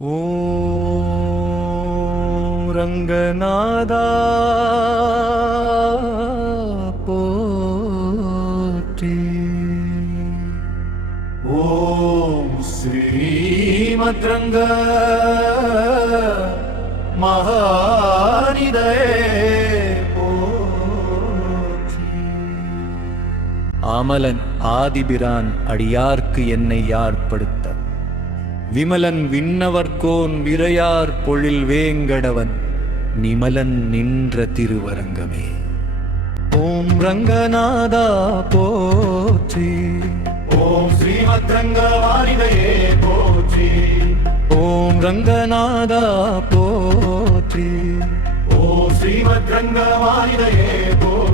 ஓம் ரங்கநாதா போற்றி. ஓம் ஸ்ரீமத் ரங்க மகாநிதயே போற்றி. அமலன் ஆதிபிரான் அடியார்க்கு என்னை யார்படுத்த, விமலன் விண்ணவர்கோன் விரையார் பொழில் வேங்கடவன் நிமலன் நின்ற திருவரங்கமே. ஓம் ரங்கநாதா போற்றி. ஓம் ஸ்ரீமத் ரங்கவாணிதையே போற்றி. ஓம் ரங்கநாதா போற்றி. ஓம் ஸ்ரீமத் ரங்கவாணிதையே போற்றி.